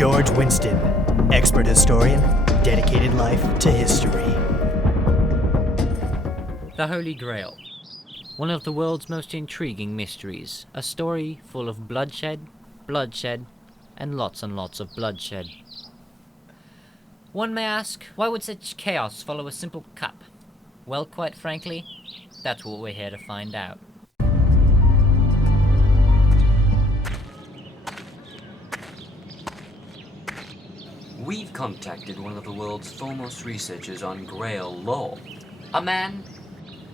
George Winston, expert historian, dedicated life to history. The Holy Grail. One of the world's most intriguing mysteries. A story full of bloodshed, and lots of bloodshed. One may ask, why would such chaos follow a simple cup? Well, quite frankly, that's what we're here to find out. We've contacted one of the world's foremost researchers on Grail lore. A man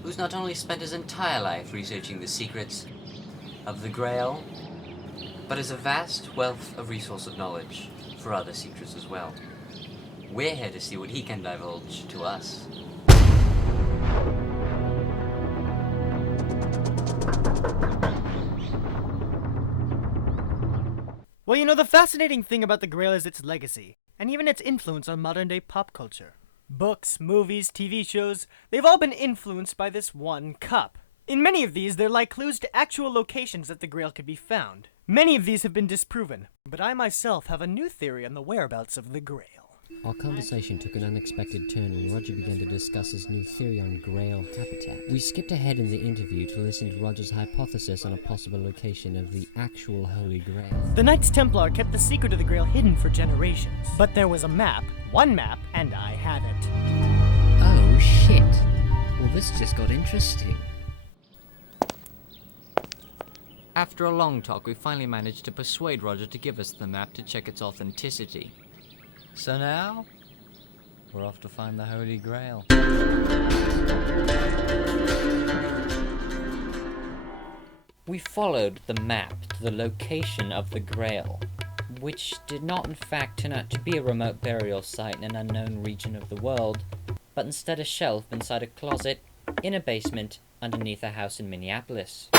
who's not only spent his entire life researching the secrets of the Grail, but has a vast wealth of resource of knowledge for other secrets as well. We're here to see what he can divulge to us. Well, the fascinating thing about the Grail is its legacy, and even its influence on modern-day pop culture. Books, movies, TV shows, they've all been influenced by this one cup. In many of these, there lie clues to actual locations that the Grail could be found. Many of these have been disproven, but I myself have a new theory on the whereabouts of the Grail. Our conversation took an unexpected turn when Roger began to discuss his new theory on Grail habitat. We skipped ahead in the interview to listen to Roger's hypothesis on a possible location of the actual Holy Grail. The Knights Templar kept the secret of the Grail hidden for generations, but there was a map, one map, and I have it. Oh shit. Well, this just got interesting. After a long talk, we finally managed to persuade Roger to give us the map to check its authenticity. So now, we're off to find the Holy Grail. We followed the map to the location of the Grail, which did not in fact turn out to be a remote burial site in an unknown region of the world, but instead a shelf inside a closet in a basement underneath a house in Minneapolis.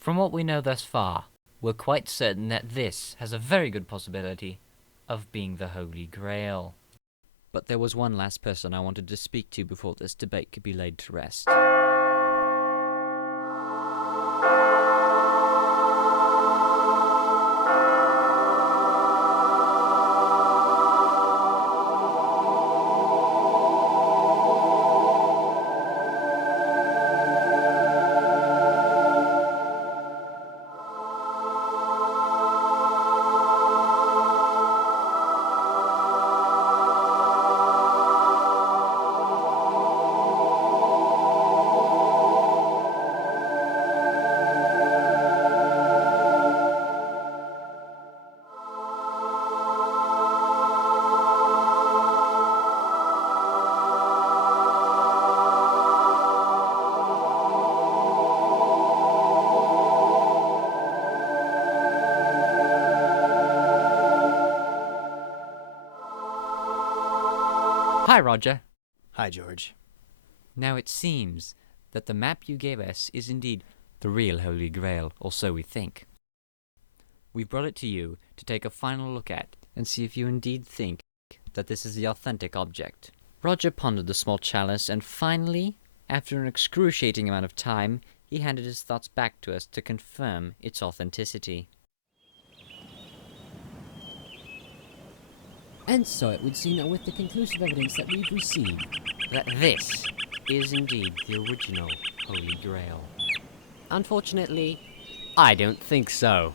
From what we know thus far, we're quite certain that this has a very good possibility of being the Holy Grail. But there was one last person I wanted to speak to before this debate could be laid to rest. Hi, Roger. Hi, George. Now it seems that the map you gave us is indeed the real Holy Grail, or so we think. We've brought it to you to take a final look at and see if you indeed think that this is the authentic object. Roger pondered the small chalice and finally, after an excruciating amount of time, he handed his thoughts back to us to confirm its authenticity. And so it would seem that with the conclusive evidence that we've received, That this is indeed the original Holy Grail. unfortunately, I don't think so.